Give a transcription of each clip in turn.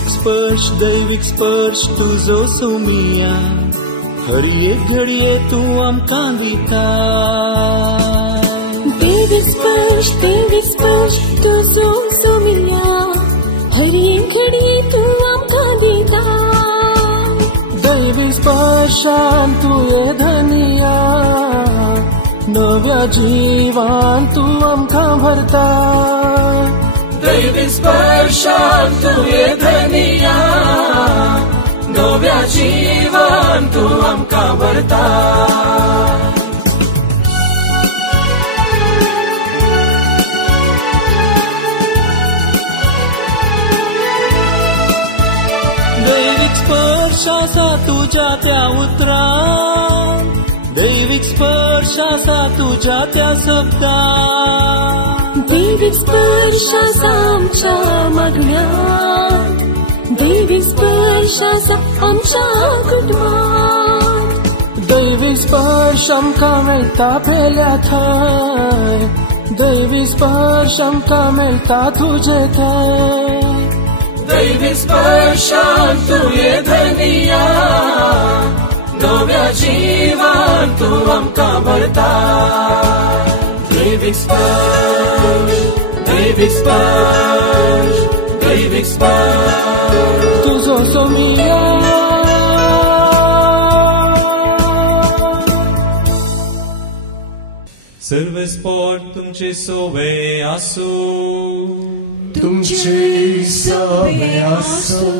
दैविक स्पर्श तुझो सोमिया हर एक घडये तू आमकां दिता दैविक स्पर्श तुझो सोमिया हर एक घडये तू आमकां दिता दैविक स्पर्शान तू ये धनिया नव्या जीवान तू आमकां भरता दैविक स्पर्शान तू ये धनिया नव्या जीवान तू आमकां भरता दैविक स्पर्श आसा तुझ्या त्या उतरान दैविक स्पर्श आसा तुझ्या त्या शब्दान दैविक स्पर्श आसा आमच्या मागण्यांत दैविक स्पर्श आसा आमच्या कुटुंबांत दैविक स्पर्श आमकां मेळटा पेल्या थंय दैविक स्पर्श आमकां मेळटा तुजे थंय दैविक स्पर्शान तू ये धनिया नव्या जीवान तू आमकां भरता दैविक स्पर्श तुझो सोमिया सर्व स्पोर्ट तुमचे सोवे आसू तुमचे सोवे आसू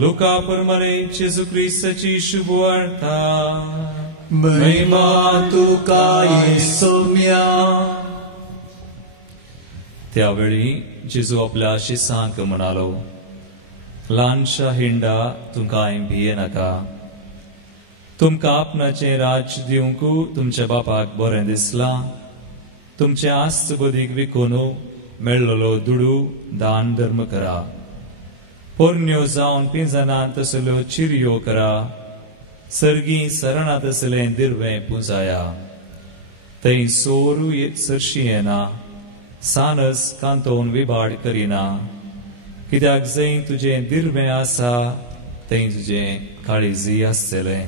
लोका परमाने जेजू ख्रिस्ताची शुभ वार्ता महिमा तुका येसोम्या त्यावेळी जेजू आपल्या शिसांक म्हणालो ल्हानशा हिंडा तुमकां हांवें भिये नाका तुमकां आपणाचें राज्य दिवंक तुमच्या बापाक बरें दिसलां तुमचे आस्त बदीक विकून मेळ्ळलो दुडू दान धर्म करा पोरण्यो जावन पिंजनांत तसल्यो चिरयो करा सर्गी सरणांत तसलें दिर्वें पुंजाया थंय सोरू सरशी येना सानस कांतोवन विबाड करिना कित्याक जंय तुजें दिर्वें आसा थंय तुजें काळीजी आसतलें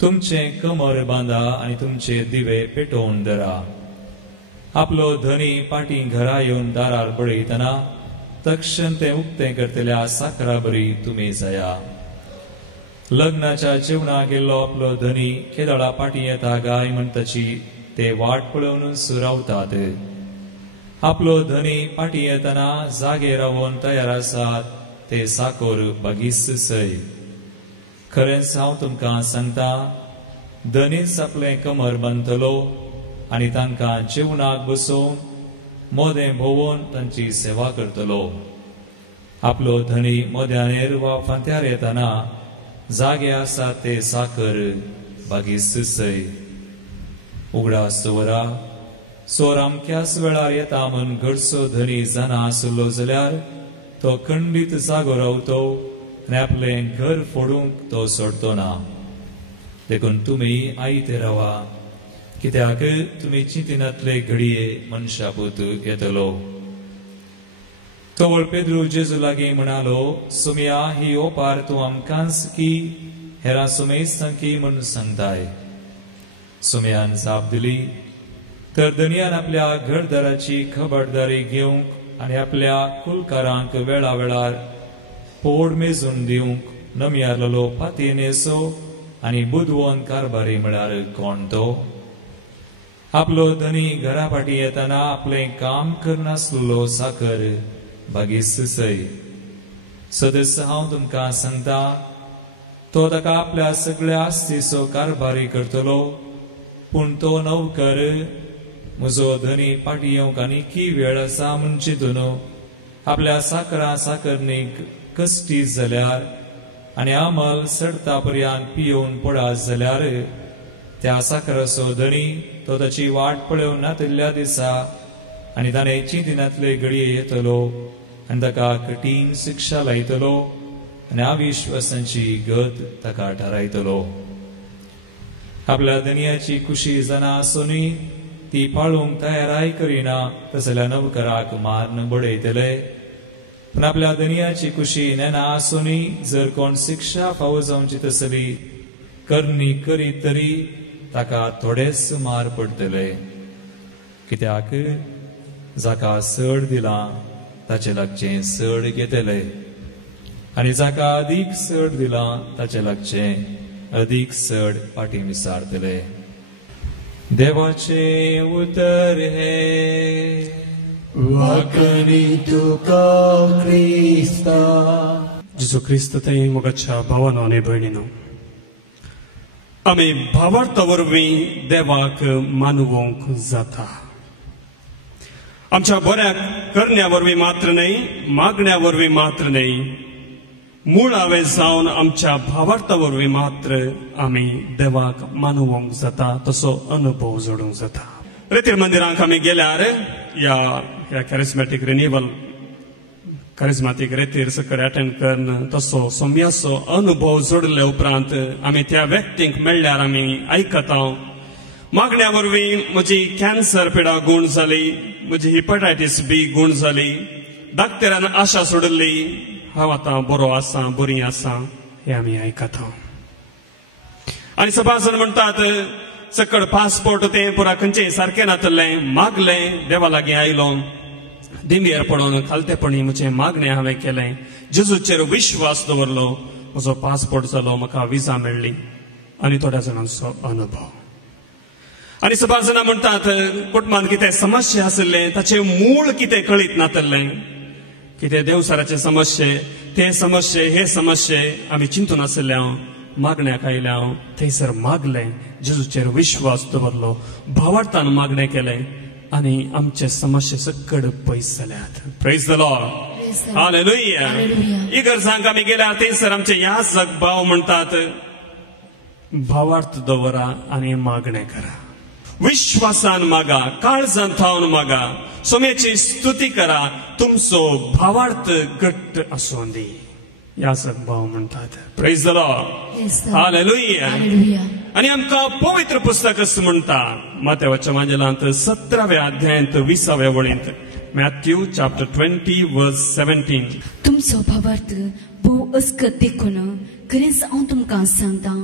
तुमचें कमर बांदा आनी तुमचे दिवे पेटोवन धरा आपलो धनी पाटी घरा येवन दारार बळयतना तक्षण तें उक्तें करतल्या साकरा बरी तुमी जाया लग्नाच्या जेवणा गेल्लो आपलो धनी केदाळा पाटी येता गाय म्हणटाची ते वाट पळोवन सुरावतात आपलो धनी पाटी येतना जागे रावून तयार आसात ते साकोर बागीस सय खरेंच हांव तुमकां सांगता धनीच आपलें कमर बांदतलो आनी तांकां जेवणाक बसोवन मोदें भोवून तांची सेवा करतलो आपलो धनी मोद्यानेर वा फांत्यार येतना जागे आसात ते साकर बागीस सय उगडा सोरा सोर अमक्याच वेळार येता म्हूण घडसो धनी जाना आसलो जाल्यार तो खंडीत जागो रावतो आनी आपलें घर फोडूंक तो सोडतो ना देखून तुमी आयते रावा कित्याक तुमी चिंतिनातले घडये मनशापूत येतलो तोवळ पेद्रू जेजू लागीं म्हणालो सुमया ही ओपार तूं आमकांच की हेरां सुमेज सांकी म्हूण सांगताय सुमयान जाप दिली तर धनियान आपल्या घरदाराची खबरदारी घेवंक आनी आपल्या कुलकारांक वेळा वेळार पोड मेजून दिवंक नम्यारलो पाती नेसो आनी बुदवोन कारभारी म्हळ्यार कोण तो आपलो धनी घरा फाटी येतना आपलें काम करनासलो साकर बागीस सय सदस्य हांव तुमकां सांगता तो ताका आपल्या सगळ्या आस्तीचो कारभारी करतलो पूण तो नौकर म्हजो धनी पाटी येवंक आनीक वेळ आसा म्हूण चिंतून आपल्या साकरा साकरणीक कश्टी जाल्यार आनी आमल सडता पर्यंत पियोवन पडात जाल्यार त्या साकराचो धनी तो ताची वाट पळोवन नातिल्ल्या दिसा आनी ताणें चिंतिनातले घडये येतलो आनी ताका कठीण शिक्षा लायतलो आनी अविश्वासाची गत ताका थारायतलो आपल्या धनयाची खुशी जाना आसुनी ती पाळूंक तयाराय करिना तसल्या नवकराक मारन बडयतले पण आपल्या दुनियाची खुशी नेना आसुनी जर कोण शिक्षा फावो जावची तसली करणी करी तरी ताका थोडेच मार पडतले, कित्याक जाका चड दिला ताचे लागचे चड घेतले आणि जाका अधिक चड दिला ताचे लागचे अधिक चड पाटी विसारतले. देवाचे उतर हे वाकणी तुका क्रिस्ता. जेजू क्रिस्त थंय मोगाच्या भावानो आनी भयणीनो, आमी भावार्था वरवीं देवाक मानवोंक जाता. आमच्या बऱ्या करण्या वरवीं मात्र न्हय, मागण्या वरवीं मात्र न्हय, मूळ हांवें जावन आमच्या भावार्था वरवीं मात्र आमी देवाक मानवोंक जाता, तसो अनुभव जोडूंक जाता. रेतीर मंदिरांक आमी गेल्यार या कॅरिस्मॅटीक रिन्युअल कॅरिस्मॅटीक रेतीर सकयल अटेंड करन तसो सोम्याचो अनुभव जोडले उपरांत आमी त्या व्यक्तींक मेळ्ळ्यार आमी आयकता, मागण्या वरवीं म्हजी कॅन्सर पिडा गूण जाली, म्हजी हिपॅटायटीस बी गूण जाली, डाक्टरान आशा सोडली, हांव आतां बरो आसा, बरी आसा, हे आमी आयकता. आनी सबार जाण म्हणटात सकड पासपोर्ट तें पुरा खंयचेय सारकें नातलें, मागलें, देवा लागीं आयलो, दिंडयेर पडोन खालतेपणी म्हजें मागणें हांवें केलें, जेजूचेर विश्वास दवरलो, म्हजो पासपोर्ट जालो, म्हाका विजा मेळ्ळी. आनी थोड्या जाणांचो अनुभव. आनी सबार जाणां म्हणटात कुटुंबांत कितें समस्या आसले, ताचें मूळ कितें कळीत नातलें, कितें देवसाराचे समस्ये, ते समस्ये, हे समस्ये आमी चिंतून आसल्यां मागण्याक आयल्यां थंयसर मागलें, जेजूचेर विश्वास दवरलो, भावार्थान मागणें केलें आनी आमचे समस्ये सकड पयस जाल्यात. Praise the lord. हालेलुया. इगर्जांक आमी गेल्यार थंयसर आमचे याजक भाव म्हणटात भावार्थ दवरा आनी मागणें करा, विश्वासान मागा, काळजांत थावन मागा, सोम्याची स्तुती करा, तुमचो भावार्थ घट्ट आसूं दी. याजक भाव म्हणटात. Praise the lord. हालेलुया. आनी आमकां पवित्र पुस्तक म्हणटा माथेवाच्या वांजेलांत 17व्या अध्यायांत 20व्या वळींत, मॅथ्यू चॅप्टर 20 वर्स 17, तुमचो भावार्थ भोव अस्कत देखून खरेंच हांव तुमकां सांगता,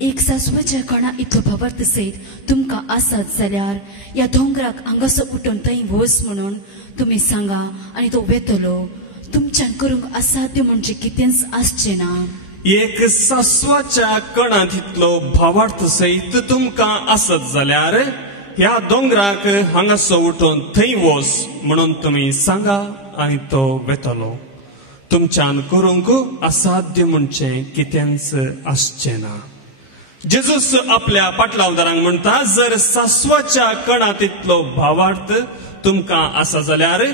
एक सासवाच्या कणा इतलो भावार्थ सयत तुमकां आसात जाल्यार ह्या दोंगराक हांगासर उठून थंय वच म्हणून तुमी सांगा आनी तो वेतलो. तुमच्यान करूंक असाध्य म्हणजे कितेंच आसचें ना. एक सासवाच्या कणांत इतलो भावार्थ सयत तुमकां आसत जाल्यार ह्या दोंगराक हांगासर उठून थंय वच म्हणून तुमी सांगा आनी तो वेतलो. तुमच्यान करूंक असाध्य म्हणजे कितेंच आसचें ना. जेजूस आपल्या पाटलावदारांक म्हणटा, जर सासवाच्या कणांत इतलो भावार्थ तुमकां आसा जाल्यार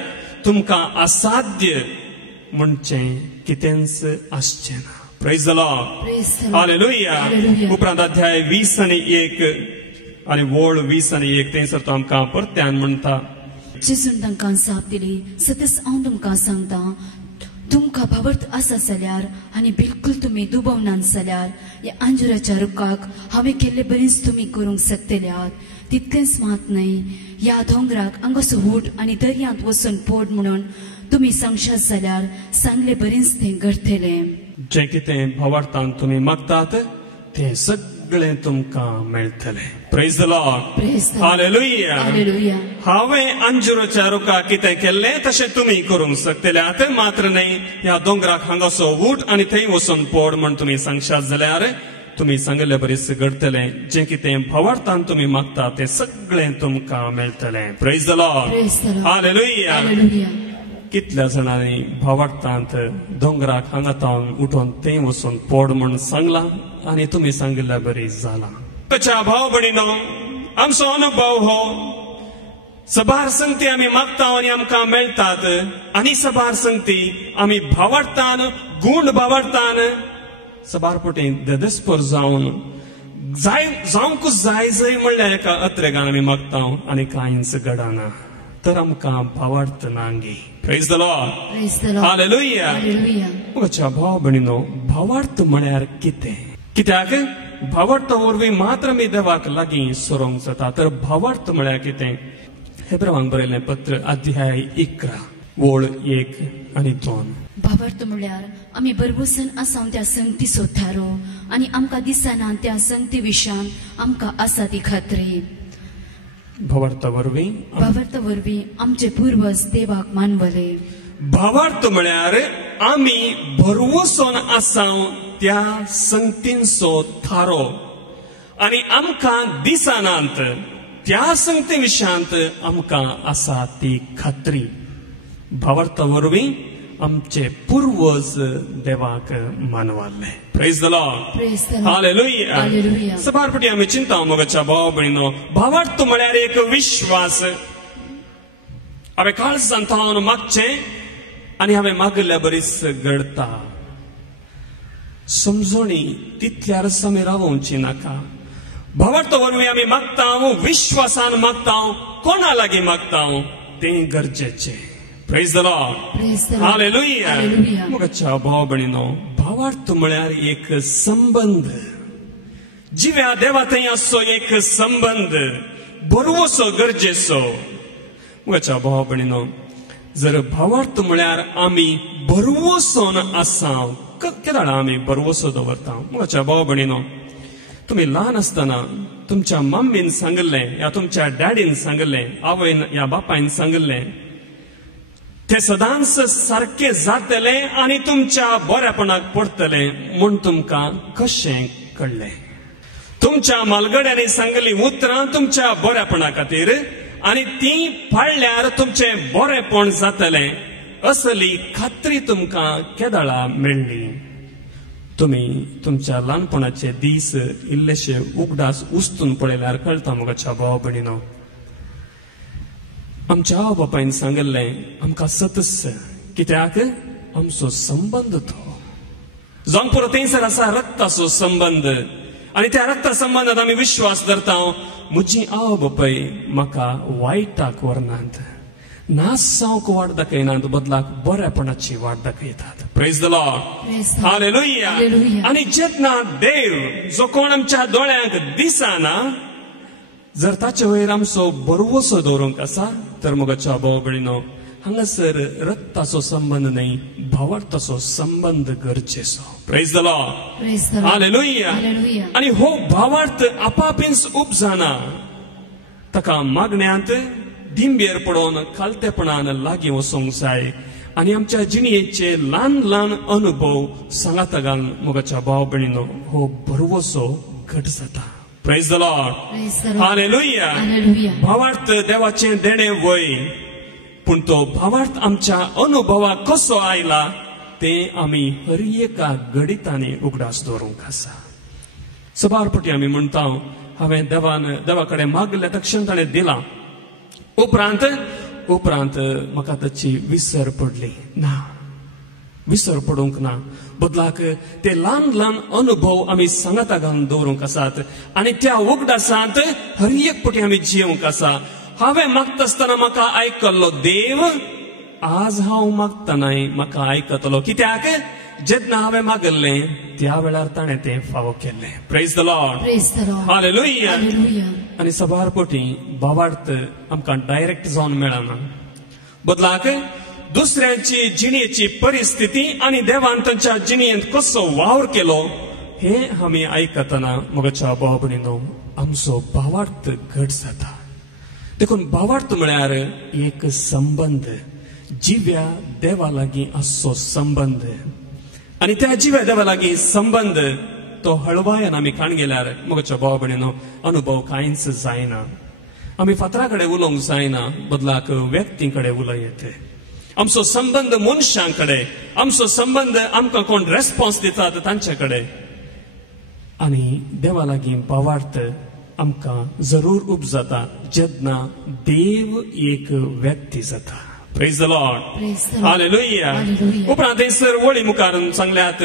तुमकां असाध्य म्हणजे कितेंच आसचें ना. Praise the lord. हालेलुया. उपरांत अध्याय 20 आनी 1 आनी वळ 20 आनी 1 थंयसर तो आमकां परत्यान म्हणटा, जेजून तांकां जाप दिली, सतत हांव तुमकां सांगता, तुमकां भावार्थ आसा जाल्यार आनी बिलकुल तुमी दुबावनात जाल्यार ह्या अंजुराच्या रुखाक हांवें केल्ले बरेंच तुमी करूंक शकतल्यात. तितकेंच मात न्हय, ह्या दोंगराक हांगासर उठ आनी दर्यांत वचून पड म्हणून तुमी सांगशात जाल्यार सांगले बरेंच तें घडटलें. जें कितें भावार्थान तुमी मागतात तें सगळें तुमकां मेळटलें. Praise the lord. हालेलुया. हांवें अंजुराच्या रुखाक कितें केल्लें तशें तुमी करूंक शकतल्यात. मात्र न्हय, ह्या दोंगराक हांगासर उठ आनी थंय वचून पड म्हण तुमी सांगशात जाल्यार तुमी सांगले बरेंच घडटलें. जें कितें भावार्थान तुमी मागता तें सगळें तुमकां मेळटलें. Praise the lord. हालेलुया. कितल्या जाणांनी भावार्थांत दोंगराक हांगा तावन उठोन थंय वचून पड म्हण सांगलां आनी तुमी सांगिल्ल्या बरी जालां. भाव भयणीनो, आमचो अनुभव हो सबार संगती आमी मागता आनी आमकां मेळटात, आनी सबार संगती आमी भावार्थान गूण भावार्थान सबार पटी देदस्पर जावन जावंकूच जाय म्हणल्यार एका अत्रेगान आमी मागता आनी कांयच घडना. तर आमकां भावार्थ नांगी. Praise the lord. हालेलुया. म्हज्या भाव भयणीनो, भावार्थ म्हळ्यार कितें? कित्याक भावार्थ वरवीं मात्र आमी देवाक लागीं सरोंक जाता. तर भावार्थ म्हळ्यार कितें? हेब्रेवांक बरयल्लें पत्र अध्याय 11 वळ 1 आनी 2. भावार्थ म्हळ्यार आमी बरबोसन आसां त्या संगती सोदतारो आनी आमकां दिसना त्या संगती विशयान आमकां आसा ती खात्री. भावार्थ वरवीं आमचे पुर्वज देवाक मानवले. भावार्थ म्हळ्यार आमी बरवोसन आसां त्या संगतीन सोदतारो आनी आमकां दिसनात त्या संगती विशयांत आमकां आसा ती खात्री. भावार्थ वरवीं आमचे पुर्वज देवाक मानवाले. Praise the lord. हालेलुया. सबारपटी आमी चिंता मोगाच्या भाव भयणीनो, भावार्थ म्हळ्यार एक विश्वास. हांवें काळज सांगता मागचें आनी हांवें मागल्या बरीच घडता. समजोणी तितल्यार समी रावोवची नाका. भावार्थ वरवीं आमी मागता, विश्वासान मागता, कोणा लागीं मागता तें गरजेचें. Praise the lord. हालेलुया. मोगाच्या भाव भयणीनो, भावार्थ म्हळ्यार एक संबंध. जिव्या देवा थंय आसचो एक संबंध बरवोसो गरजेचो. मोगाच्या भाव भयणीनो, जर भावार्थ म्हळ्यार आमी बरवोसोन आसां, केदां आमी बरवोसो दवरता. मोगाच्या भाव भयणीनो, तुम्ही ल्हान आसतना तुमच्या मम्मीन सांगलें या तुमच्या डॅडीन सांगलें, आवयन या बापायन सांगलें, ते सदांच सारखे जातले आनी तुमच्या बऱ्यापणाक पडटले म्हूण तुमकां कशें कळ्ळें. तुमच्या मालगड्यांनी सांगली उतरां तुमच्या बऱ्यापणा खातीर आनी ती पाळल्यार तुमचें बरेपण जातलें असली खात्री तुमकां केदाळा मेळ्ळी. तुम्ही तुमच्या ल्हानपणाचे दीस इल्लेशे उगडास उस्तून पळयल्यार कळटा मोगाच्या भाव भयणीनो. आमच्या आवय बापायन सांगलें आमकां सतस, कित्याक आमचो संबंध तो जावंक पुरो थंयसर आसा रक्ताचो संबंध आनी त्या रक्ता संबंधांत आमी विश्वास धरता. म्हजी आवय बापाय म्हाका वायटाक व्हरनात, नास जावंक वाट दाखयनात, बदलाक बऱ्यापणाची वाट दाखयतात. Praise the lord. हालेलुया. आनी जेन्ना देव जो कोण आमच्या दोळ्यांक दिसना, जर ताचे वयर आमचो बरवोसो दवरूंक आसा, तर मोगाच्या भाव भयणीनो, हांगासर रक्ताचो संबंध न्हय, भावार्थाचो संबंध गरजेचो. Praise the lord. हालेलुया. आनी हो भावार्थ आपापीच उपजाना, ताका मागण्यांत दिंबेर पडोवन खालतेपणान लागीं वचोंक जाय आनी आमच्या जिणेचे ल्हान ल्हान अनुभव सांगात घालून मोगाच्या भाव भयणीनो हो बरवोसो घट जाता. Praise the lord. हालेलुया. भावार्थ देवाचें देणें वय, पूण तो भावार्थ आमच्या अनुभवाक कसो आयला तें आमी हर एका गडितांनी उगडास दवरूंक आसा. सबारपटी आमी म्हणटा, हांवें देवा कडेन मागलें तक्षण ताणें दिलां, उपरांत म्हाका ताची विसर पडली ना. विसर पडूंक ना, बदलाक ते ल्हान ल्हान अनुभव आमी सांगाता घालून दवरूंक आसात आनी त्या उगडासांत हर एक पटी आमी जियोंक आसा. हांवें मागता आसतना म्हाका आयकल्लो देव आज हांव मागतनाय म्हाका आयकतलो, कित्याक जेन्ना हांवें मागल्लें त्या वेळार ताणें तें फावो केल्लें. Praise the lord. हालेलुया. आनी सबारपटी भावार्थ आमकां डायरेक्ट जावन मेळना, बदलाक दुसऱ्यांची जिणेची परिस्थिती आनी देवान तांच्या जिणेंत कसो वावर केलो हें आमी आयकतना मोगाच्या भाव भयणीनो आमचो भावार्थ घट जाता. देखून भावार्थ म्हळ्यार एक संबंध, जिव्या देवा लागीं आसचो संबंध. आनी त्या जिव्या देवा लागीं संबंध तो हळवायन आमी काण गेल्यार मोगाच्या भाव भयणीनो अनुभव कांयच जायना. आमी फातरा कडेन उलोवंक जायना, बदलाक व्यक्ती कडेन उलयत. आमचो संबंध मनशां कडेन, आमचो संबंध आमकां कोण रेस्पॉन्स दितात तांचे कडेन. आनी देवा लागीं भावार्थ आमकां जरूर उपजाता जेन्ना देव एक व्यक्ती जाता. Praise the lord. हालेलुया. उपरांत थंयसर वळी मुखार सांगल्यात,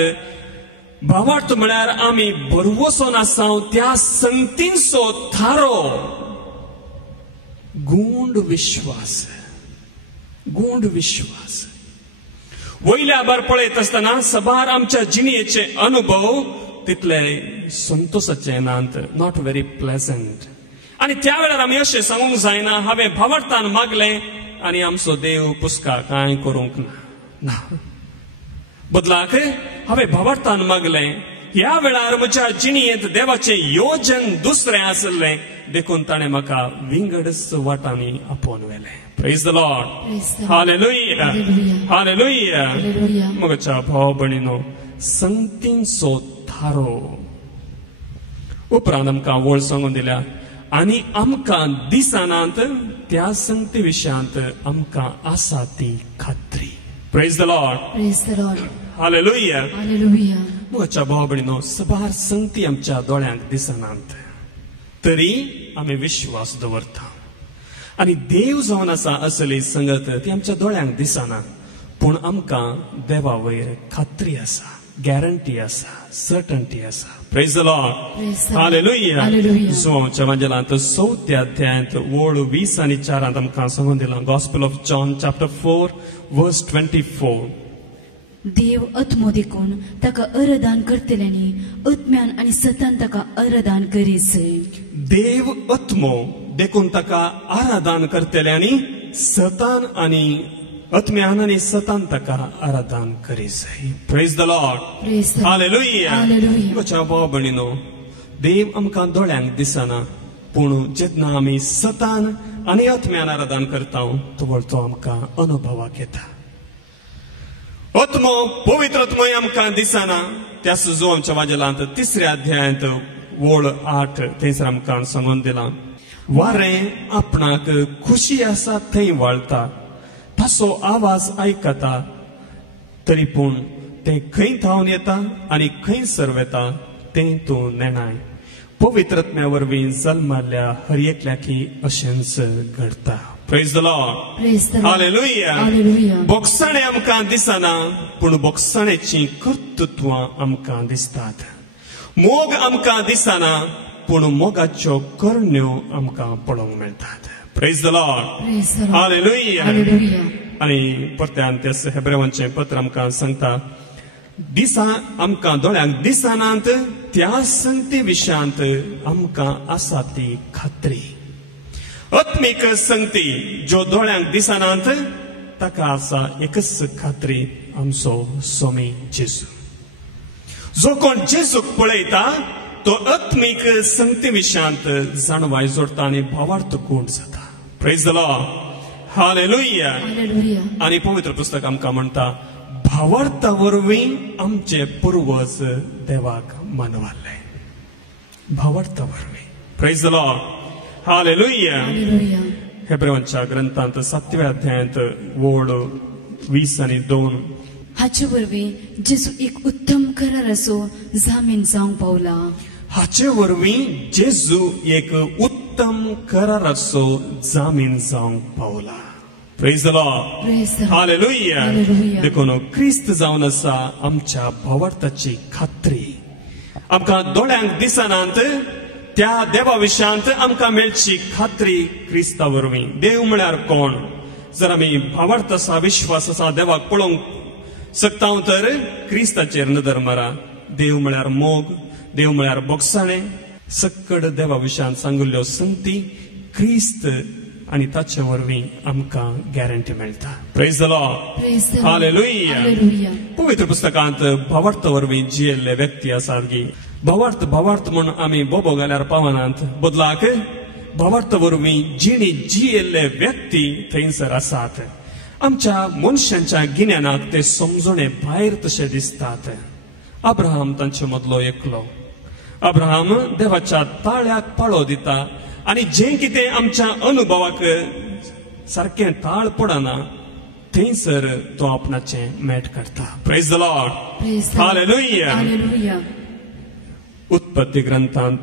भावार्थ म्हळ्यार आमी बरवोसोन आसां त्या संगतींचो थारो. गूंड विश्वास. वयल्या बार पळयत आसतना सबार आमच्या जिणेचे अनुभव तितले संतोषाचे नात, नॉट व्हेरी प्लेजंट. आनी त्या वेळार आमी अशें सांगूंक जायना हांवें भावार्थान मागलें आनी आमचो देव पुस्का कांय करूंक ना. बदलाक हांवें भावार्थान मागलें ह्या वेळार म्हज्या जिणेंत देवाचें योजन दुसरें आसलें देखून ताणें म्हाका विंगडच वाटांनी आपोवन व्हेलें. Praise the Lord. Hallelujah. Hallelujah. म्हज्या भाव भयणीनो संगतींचो थारो उपरांत आमकां वळ सांगून दिल्या आनी आमकां दिसानांत त्या संगती विशयांत आमकां आसा ती खात्री. Praise the Lord. Praise the Lord. Hallelujah. Hallelujah. म्हज्या भाव भयणीनो सबार संगती आमच्या दोळ्यांक दिसनात तरी आमी विश्वास दवरता आनी देव जावन आसा असली संगत ती आमच्या दोळ्यांक दिसना पूण आमकां देवा वयर खात्री आसा, गॅरंटी आसा, सर्टन्टी आसा. Praise the Lord. Hallelujah. जोच्या एवांजेलांत 4 अध्यायांत वळ 20 आनी 4 आमकां सांगून दिलां. Gospel of John chapter 4 verse 24. देव आत्मो देखून ताका अरदान करतल्यांनी आत्म्यान आनी सतान ताका अरदान करीसय. देव आत्मो देखून ताका आराधन करतल्यांनी सतान आनी आत्म्यान आनी सतान ताका आराधन करीसय. Praise the Lord. Hallelujah. म्हज्या भाव भयणीनो देव आमकां दोळ्यांक दिसना पूण जेन्ना आमी सतान आनी आत्म्यान आराधन करता तो आमकां अनुभवाक येता. आत्मो पवित्र आत्मो आमकां दिसना त्यास जो आमच्या वाजेलांत 3 अध्यायांत वळ 8 थंयसर आमकां सांगून दिलां. वारें आपणाक खुशी आसा थंय वळटा ताचो आवाज आयकता तरी पूण तें खंय धांवन येता आनी खंय सरवेता तें तूं नेणाय. पवित्र आत्म्या वरवीं जल्माल्या हर एकल्याकी अशेंच घडटा. Praise the Lord. Hallelujah. बोगसाणे आमकां दिसना पूण बोगसाणेची कर्तृत्वां आमकां दिसतात. मोग आमकां दिसना पूण मोगाच्यो करण्यो आमकां पळोवंक मेळटात. Praise the Lord. Hallelujah. आनी परत्यान तें हेब्रेवांचें पत्र आमकां सांगता दिसा आमकां दोळ्यांक दिसनात त्या संगती विशयांत आमकां आसा ती खात्री. आत्मीक संगती ज्यो दोळ्यांक दिसनात ताका आसा एकच खात्री आमचो स्वामी जेजू. जो कोण जेजूक पळयता तो आत्मीक संगती विशयांत जाणवाय जोडटा आनी भावार्थ गूण जाता. Praise the Lord. Hallelujah. आनी पवित्र पुस्तक आमकां म्हणटा भावार्था वरवीं आमचे पुर्वज देवाक मानवाले. भावार्था वरवीं. Praise the Lord. Hallelujah. हेब्रेवांच्या ग्रंथांत 7 अध्यायांत वळ 20 आनी 2 हाचे वरवीं जेजू एक उत्तम कराराचो जामीन जावंक पावला. हाचे वरवीं जेजू एक उत्तम कराराचो जामीन जावंक पावला. Praise the Lord. Hallelujah. देखून क्रिस्त जावन आसा आमच्या भावार्थाची खात्री. आमकां दोळ्यांक दिसनात त्या देवा विशयांत आमकां मेळची खात्री क्रिस्ता वरवीं. देव म्हळ्यार कोण? जर आमी भावार्थ आसा, विश्वास आसा, देवाक पळोवंक शकता तर क्रिस्ताचेर नदर मारा. देव म्हळ्यार मोग, देव म्हळ्यार बोगसाणे, सक्कड देवा विशयांत सांगिल्ल्यो संगती क्रिस्त आनी ताचे वरवीं आमकां गॅरंटी मेळटा. Praise the Lord. Hallelujah. पवित्र पुस्तकांत भावार्थ वरवीं जियेल्ले व्यक्ती आसात गी. भावार्थ म्हूण आमी बोबो घाल्यार पावनात. बदलाक भावार्थ वरवीं जिणी जियेल्ले व्यक्ती थंयसर आसात. आमच्या मनशांच्या गिन्यानाक ते समजणे भायर तशे दिसतात. अब्राहम तांचे मदलो एकलो. अब्राहम देवाच्या ताळ्याक पाळो दिता आनी जें कितें आमच्या अनुभवाक सारकें ताळ पडना थंयसर तो आपणाचें मेट काडटा. Praise the Lord. Hallelujah. उत्पत्ती ग्रंथांत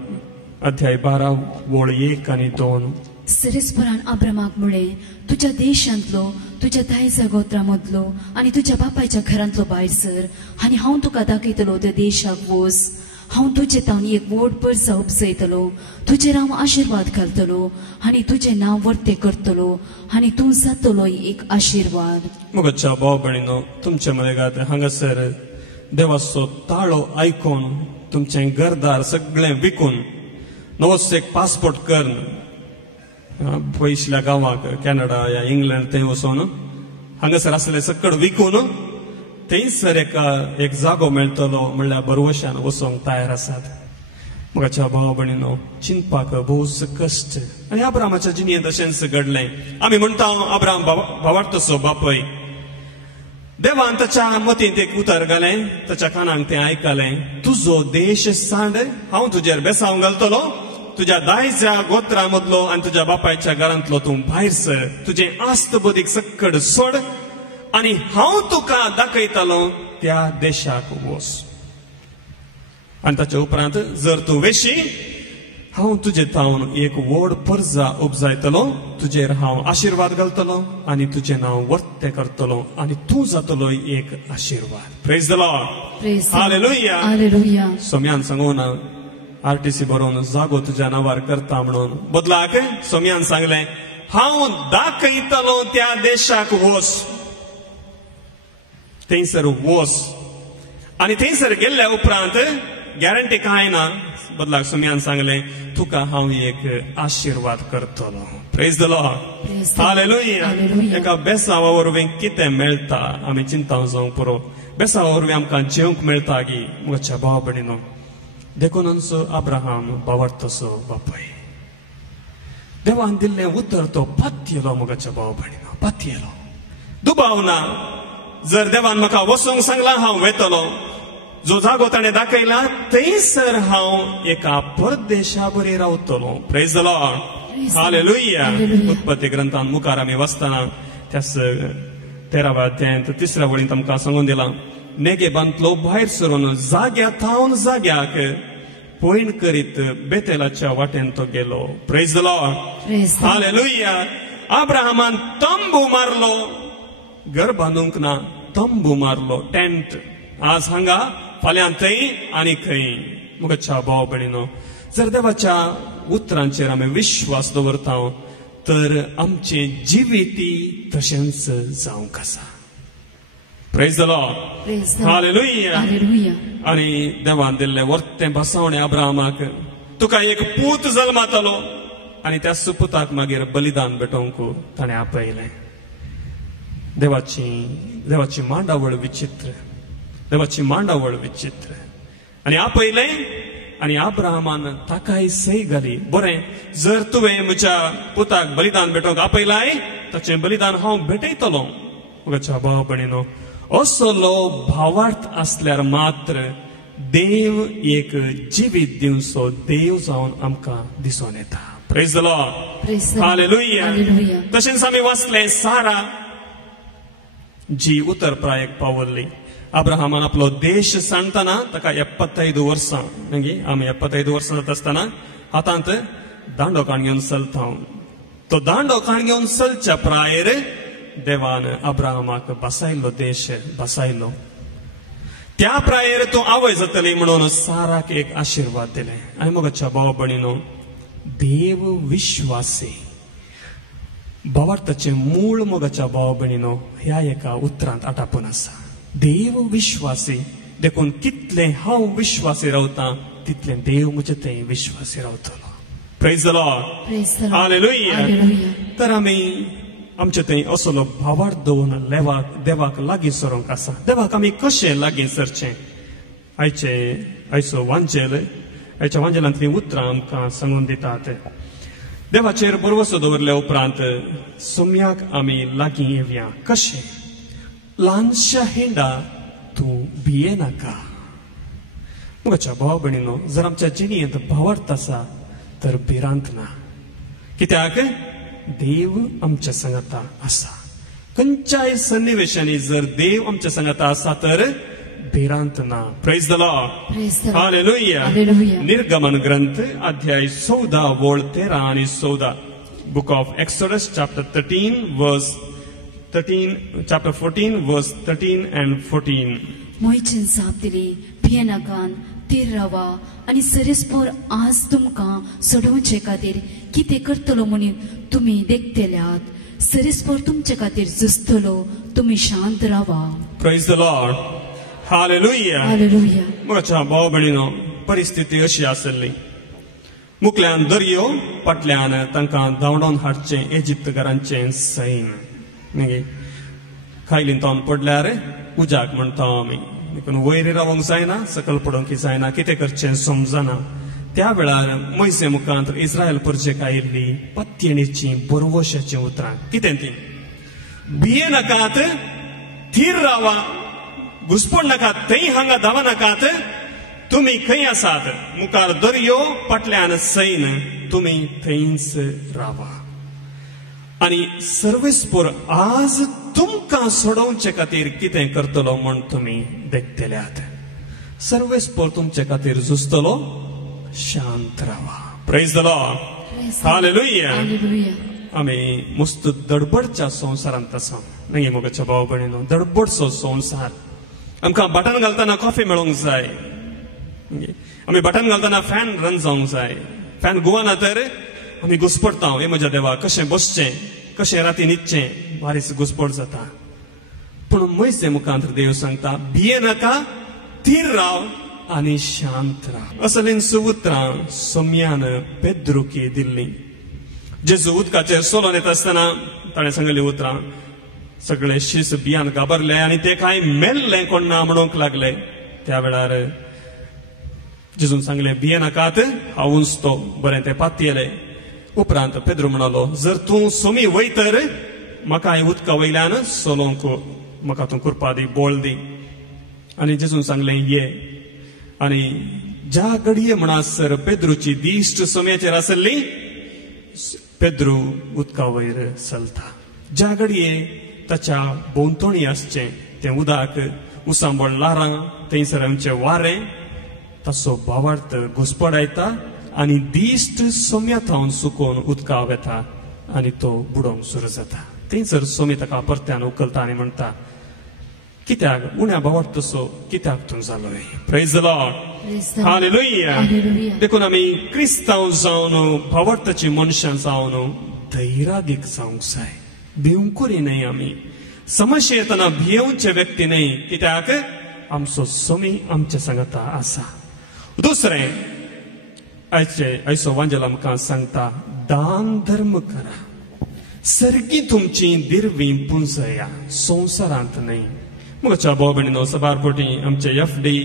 अध्याय 12 वळ 1 आनी 2 सिरिस्परान अब्रामाक म्हळें तुज्या देशांतलो, तुज्या दायजा गोत्रा मदलो आनी तुज्या बापायच्या घरांतलो भायर सर आनी हांव तुका दाखयतलो त्या देशाक वच. हांव तुजे तावन एक व्हड परसा उपसयतलो. तुजेर हांव आशिर्वाद घालतलो आनी तुजें नांव वर्ते करतलो आनी तूं जातलो एक आशिर्वाद. म्हज्या भाव भयणीनो तुमचे मदेगात हांगासर देवाचो ताळो आयकून तुमचें घरदार सगळें विकून नवोच एक पासपोर्ट करून पयसल्या गांवाक कॅनडा या इंग्लंड थंय वचून हांगासर आसलें सकड विकून थंयसर एक जागो मेळटलो म्हणल्यार बरवशान वचोंक तयार आसात. म्हज्या भाव भयणीनो, चिंतपाक भोवच कश्ट. आनी अब्रामाच्या जिणेंत अशेंच घडलें. आमी म्हणटा अब्राम भावार्थसो बापय. देवान ताच्या मतींत एक उतर घालें, ताच्या कानांक तें आयकलें. तुजो देश सांड, हांव तुजेर बेसांव घालतलो. तुज्या दायच्या गोत्रा मदलो आनी तुज्या बापायच्या घरांतलो तूं भायर सर. तुजें आस्त बदीक सक्कड सोड आनी हांव तुका दाखयतलो त्या देशाक वच. आनी ताच्या उपरांत जर तूं वेशी, हांव तुजे तावन एक व्हड पर्जा उपजायतलो. तुजेर हांव आशिर्वाद घालतलो आनी तुजें नांव वर्ते करतलो आनी तूं जातलो एक आशिर्वाद. Praise the lord. Hallelujah. Hallelujah. सोम्यान सांगून आरटीसी बरोवन जागो तुज्या नांवार करता म्हणून बदलाक सोम्यान सांगलें, हांव दाखयतलो त्या देशाक वच. थंयसर वच आनी थंयसर गेल्ल्या उपरांत गॅरंटी कांय ना. बदलाक सोम्यान सांगलें, तुका हांव एक आशिर्वाद करतलो. Praise the lord. हालेलुया. एका बेसावा वरवीं कितें मेळटा आमी चिंताव जावंक पुरो. बेसावा वरवीं आमकां जेवंक मेळटा गी म्हज्या भाव भयणीनो. देखूनच अब्राहाम भावार्थसो बापय. देवान दिल्लें उतर तो पातयेलो म्हज्या भाव भयणीनो, पातयेलो. दुबाव ना. जर देवान म्हाका वचूंक सांगलां हांव वेतलो. जो जागो ताणें दाखयला थंयसर हांव एका परदेशा बरी रावतलो. Praise the lord. हालेलुया. उत्पत्ती ग्रंथान मुखार आमी वाचतना त्याच 13व्या अध्यायांत 3ऱ्या वळींत आमकां सांगून दिलां, नेगेबांतलो भायर सरून जाग्या थावन जाग्याक पयण करीत बेतेलाच्या वाटेन तो गेलो. Praise the lord. हालेलुया. अब्राहमान तंबू मारलो. घर बांदूंक ना, तंबू मारलो, टेंट. आज हांगा, फाल्यां थंय आनी खंय. म्हज्या भाव भयणीनो, जर देवाच्या उतरांचेर आमी विश्वास दवरता तर आमचे जिवीती तशेंच जावंक आसा. Praise the lord. हालेलुया. आनी देवान दिल्लें वर्तें बसवणें अब्राहमाक, तुका एक पूत जल्मातलो आनी त्या सुपुताक मागीर बलिदान भेटोवंक ताणें आपयलें. देवाची मांडावळ विचित्र. देवाची मांडावळ विचित्र. आनी आपयलें आनी अब्राहमान ताकाय सय घाली. बरें, जर तुवें म्हज्या पुताक बलिदान भेटोवंक आपयलाय, ताचें बलिदान हांव भेटयतलो. म्हज्या भाव भयणीनो, असलो भावार्थ आसल्यार मात्र देव एक जिवीत दिवचो देव जावन आमकां दिसून येता. Praise the lord. हालेलुया. तशेंच आमी वाचलें, सारा जी उत्तरप्रायेक पावल्ली. अब्राहमान आपलो देश सांगतना ताका 75 वर्सां, आमी 75 वर्सां जाता आसतना हातांत दांडो काण घेवन चलता. तो दांडो काण घेवन चलच्या प्रायर देवान अब्राहमाक बसायल्लो देश बसायल्लो. त्या प्रायर तूं आवय जातली म्हणून साराक एक आशिर्वाद दिले. आनी म्हज्या भाव भयणीनो, देव विश्वासी. भावार्थाचें मूळ म्हज्या भाव भयणीनो ह्या एका उतरांत आटापून आसा. देव विश्वासी. देखून कितलें हांव विश्वासी रावतां तितलें देव म्हजे थंय विश्वासी रावतलो. Praise the lord. हालेलुया. तर आमी आमचे थंय असलो भावार्थ दवरून देवाक लागीं सरोंक आसा. देवाक आमी कशें लागीं सरचें? आयचो वांजेल, आयच्या वांजेलांतलीं उतरां आमकां सांगून दितात. देवाचेर भरवसो दवरल्या उपरांत सोम्याक आमी लागीं येवया. कशें? ल्हानशा हेंडा तूं भियेनाका. म्हज्या भाव भयणीनो, जर आमच्या जिणेंत भावार्थ आसा तर भिरांत ना. कित्याक देव आमच्या संगता आसा. खंयच्याय सन्निवेशांनी जर देव आमच्या संगता आसा तर भिरांत ना. Praise the lord. हालेलुया. निर्गमन ग्रंथ अध्याय 14 वळ 13 आनी 14. बुक ऑफ एक्सोडस चॅप्टर 13 वर्स 13, chapter 14 verse 13 and 14. मोयचेन साप दिली, भियेनाकान, तीर रावा आनी सरेस्पोर आज तुमकां सोडोवचे खातीर कितें करतलो म्हणून तुमी देखतेल्यात. सरेस्पोर तुमचे खातीर झुजतलो, तुमी शांत रावा. Praise the Lord. Hallelujah. Hallelujah. म्हज्या भाव भयणीनो, परिस्थिती अशी आसली. मुखल्यान दर्यो, फाटल्यान तांकां धांवडोवन हाडचें इजिप्तकारांचें सैन्य. खायलीन पडल्यार उजाक म्हणटा आमी देखून वयर रावंक जायना सकल पडोवंक जायना कितें करचें समजना त्या वेळार मोइसे मुखांत इस्रायल परजेक आयिल्ली पत्तेणीची बरवशाची उतरां कितें ती भिये नाकात थीर रावा घुसपड नाकात थंय हांगा धांव नाकात तुमी खंय आसात मुखार दर्यो फाटल्यान सैन तुमी थंयच रावा आनी सर्वेस्पोर आज तुमकां सोडोवचे खातीर कितें करतलो म्हण तुमी देखतल्यात सर्वेस्पोर तुमचे खातीर झुजतलो शांत रावा प्रेज द लॉर्ड हालेलुया आमी मस्त दडबडच्या संवसारांत आसा न्ही मोगाच्या भाव भयणीनो दडबडसो संवसार आमकां बटन घालतना कॉफी मेळोंक जाय आमी बटन घालतना फॅन रन जावंक जाय फॅन गोवाना तर आमी घुसपडटा हे म्हज्या देवा कशें बसचें कशें राती न्हिदचें बारीच घुसपड जाता पूण मोइसे मुखांत देव सांगता भिये नाका थीर राव आनी शांत राव असलीं सुउत्रां सोम्यान पेद्रुकी दिल्लीं जेजू उदकाचेर सोलोन येता आसतना ताणें सांगलेलीं उतरां सगळे शीस भियान घाबरले आनी ते कांय मेल्ले कोण ना म्हणूंक लागले त्या वेळार जेजून सांगलें भिये नाकात हांवूच तो बरें ते पातयेले उपरांत पेद्रू म्हणलो जर तूं सोमी वयतर म्हाका उदका वयल्यान सोलोंक म्हाका तूं कृपा दी बोळ दी आनी जेजून सांगलें ये आनी ज्या घडये म्हणसर पेद्रूची दिश्ट सोम्याचेर आसली पेद्रू उदका वयर चलता ज्या घडये ताच्या भोंवतणी आसचें तें उदक उसांबळ लारां थंयसर आमचें वारें तसो भावार्थ घुसपड येता आनी दिश्ट सोम्या थावन सुकोवन उदका वेता आनी तो बुडोवंक सुरू जाता थंयसर सोमी ताका परत्यान उखलता आनी म्हणटा कित्याक उण्या भावार्थ तसो कित्याक तूं जालोय प्रेज द लॉर्ड हालेलुया देखून आमी क्रिस्तांव जावन भावार्थाची मनशां जावन धैर्यादीक जावंक जाय भिवंकुरी न्हय आमी समस्या येतना भियेवचे व्यक्ती न्हय कित्याक आमचो सोमी आमच्या सांगता आसा दुसरें आयचो वांजेल आमकां सांगता दान धर्म करा सर्गी तुमची दिरवी पुंजया संवसारांत न्हय म्हज्या भाव भयणीनो सबारपोटी आमचे एफडी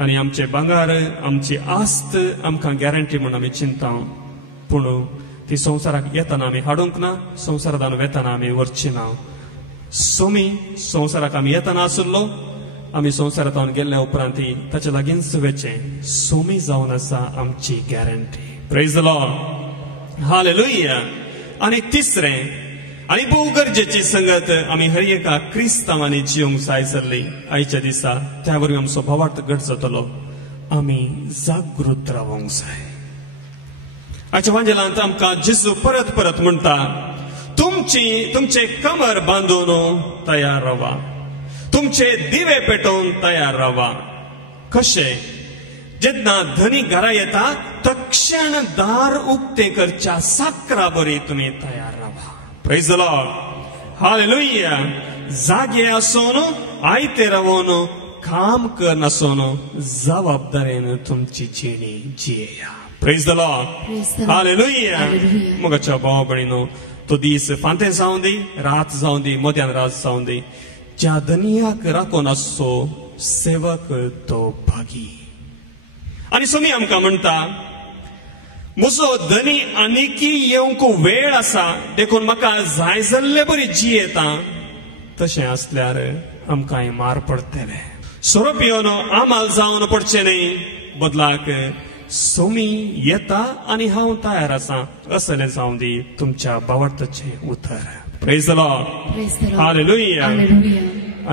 आनी आमचे भांगार आमची आस्त आमकां गॅरंटी म्हूण आमी चिंता पूण ती संवसाराक येतना आमी हाडूंक ना संवसारांत वेतना आमी व्हरची ना सोमी संवसाराक आमी येतना आसलो आमी संवसारांत गेल्ल्या उपरांत ताचे लागींच वेचें सोमी जावन आसा आमची guarantee praise the lord hallelujah आनी तिसरें आनी भोव गरजेची संगत आमी हर एका क्रिस्तांवांनी जिवंक जाय सरली आयच्या दिसा त्या वरवीं आमचो भावार्थ घट जातलो आमी जागृत रावंक जाय आयच्या वांजेलांत आमकां जेजू परत परत म्हणटा तुमचे कमर बांदून तयार रावा तुमचे दिवे पेटोवन तयार रावा कशें जेन्ना धनी घरा येता तक्षण दार उक्ते करच्या साकरा बरी तुमी तयार रावा प्रेज द लॉर्ड हालेलुया जागे आसून आयते रावून काम करनासून जबाबदारेन तुमची जिणी जियेया प्रेज द लॉर्ड हालेलुया मोगाच्या भाव भयणीनो तो दीस फांते जावं दी रात जावं दी मध्यान रात जावं दी ज्या धनियाक राखून आसचो सेवक तो भागी आनी सोमी आमकां म्हणटा म्हजो धनी आनीकी येवंक वेळ आसा देखून म्हाका जाय जाल्ले बरी जियेता तशें आसल्यार आमकां मार पडटले सोरोप येवन आमाल जावन पडचें न्हय बदलाक सोमी येता आनी हांव तयार आसां असलें जावं दी तुमच्या भावार्थाचें उतर प्रेज द लॉर्ड हालेलुया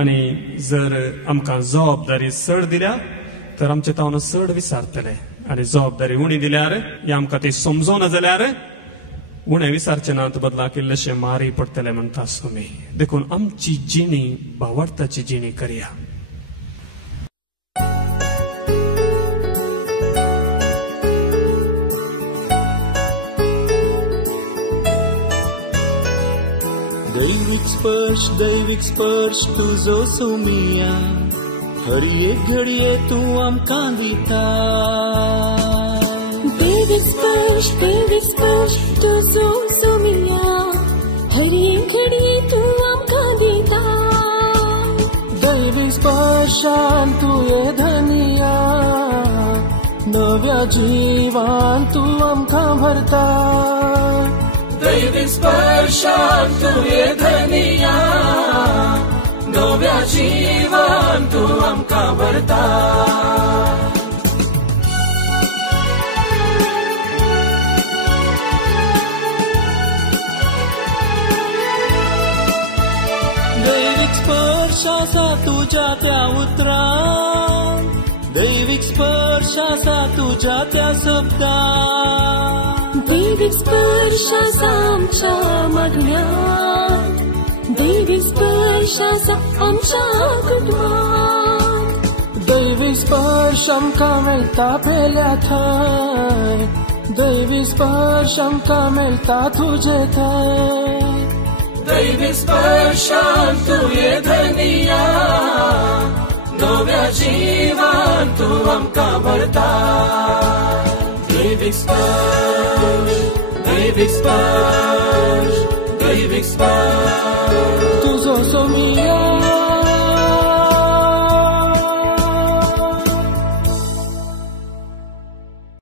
आनी जर आमकां जबाबदारी चड दिल्या तर आमचे तावन चड विचारतले आनी जबाबदारी उणी दिल्यार या आमकां ती समजोना जाल्यार उणें विचारचें ना बदलाक इल्लेशें मारी पडटले म्हणटा सोमी देखून आमची जिणी भावार्थाची जिणी करया दैविक स्पर्श तुजो सोमिया हर एक घडये तूं आमकां दिता दैविक स्पर्श तुजो सोमिया हर एक घडये तूं आमकां दिता स्पर्शान तुये धनिया नव्या जीवान तू आमकां भरता दैवी स्पर्शान तुये धनिया नव्या जीवान तू आमकां भरता दैविक स्पर्शाचा तुझ्या त्या उतरान दैविक स्पर्शाचा तुझ्या त्या शब्दान दैविक स्पर्शाचा आमच्या मागण्यात दैविक स्पर्शाचा आमच्या कुटुंबात दैविक स्पर्श आमकां मेळटा पेल्या थंय दैविक स्पर्श आमकां मेळटा तुजे थंय दैवी स्पर्शान तुये धनिया नव्या जीवान तू आमकां भरता दैविक स्पर्श दैविक स्पर्श दैविक स्पर्श तुजो सोमिया